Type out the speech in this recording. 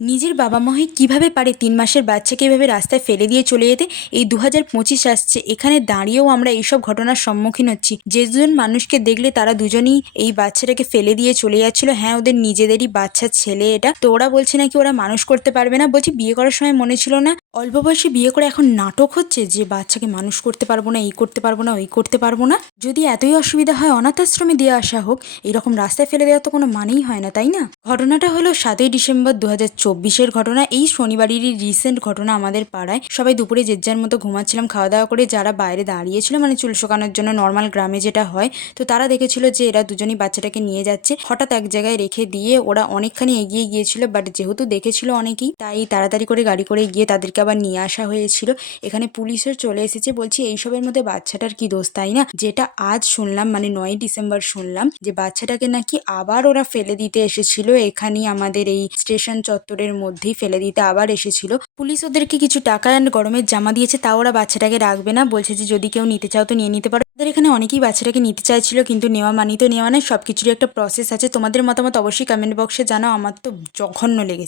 নিজের বাবা মা হয়ে কীভাবে পারে ৩ মাসের বাচ্চাকে এভাবে রাস্তায় ফেলে দিয়ে চলে যেতে? এই ২০২৫ আসছে, এখানে দাঁড়িয়েও আমরা এইসব ঘটনার সম্মুখীন হচ্ছি। যে দুজন মানুষকে দেখলে তারা দুজনই এই বাচ্চাটাকে ফেলে দিয়ে চলে যাচ্ছিল। হ্যাঁ, ওদের নিজেদেরই বাচ্চা ছেলে এটা। তো ওরা বলছে নাকি ওরা মানুষ করতে পারবে না। বলছি বিয়ে করার সময় মনে ছিল না? অল্প বয়সে বিয়ে করে এখন নাটক হচ্ছে যে বাচ্চাকে মানুষ করতে পারবো না, এই করতে পারবো না, ওই করতে পারবো না। যদি এতই অসুবিধা হয় অনাথ আশ্রমে দিয়ে আসা হোক, এরকম রাস্তায় ফেলে দেওয়া তো কোনো মানেই হয় না, তাই না? ঘটনাটা হলো ৭ই ডিসেম্বর ২০২৪-এর ঘটনা। এই শনিবারেরই রিসেন্ট ঘটনা আমাদের পাড়ায়। সবাই দুপুরে যে যার মতো ঘুমাচ্ছিলাম, খাওয়া দাওয়া করে যারা বাইরে দাঁড়িয়েছিল মানে চুল শোকানোর জন্য নর্মাল গ্রামে যেটা হয়, তো তারা দেখেছিল যে এরা দুজনই বাচ্চাটাকে নিয়ে যাচ্ছে। হঠাৎ এক জায়গায় রেখে দিয়ে ওরা অনেকখানি এগিয়ে গিয়েছিল, বাট যেহেতু দেখেছিল অনেকেই, তাই তাড়াতাড়ি করে গাড়ি করে গিয়ে তাদেরকে আবার নিয়ে আসা হয়েছিল। এখানে পুলিশও চলে এসেছে। বলছি এইসবের মধ্যে বাচ্চাটার কি দোষ, তাই না? যেটা আজ শুনলাম, মানে ৯ই ডিসেম্বর শুনলাম যে বাচ্চাটাকে নাকি আবার ওরা ফেলে দিতে এসেছিল। এখানেই আমাদের এই স্টেশন চত্বরের মধ্যেই ফেলে দিতে আবার এসেছিল। পুলিশ ওদেরকে কিছু টাকা অ্যান্ড গরমের জামা দিয়েছে, তাও ওরা বাচ্চাটাকে রাখবে না। বলছে যে যদি কেউ নিতে চাও তো নিয়ে নিতে পারো। ওদের এখানে অনেকেই বাচ্চাটাকে নিতে চাইছিল, কিন্তু নেওয়া মানি তো নেওয়া নেই, সবকিছুরই একটা প্রসেস আছে। তোমাদের মতামত অবশ্যই কমেন্ট বক্সে জানাও। আমার তো জঘন্য লেগেছে।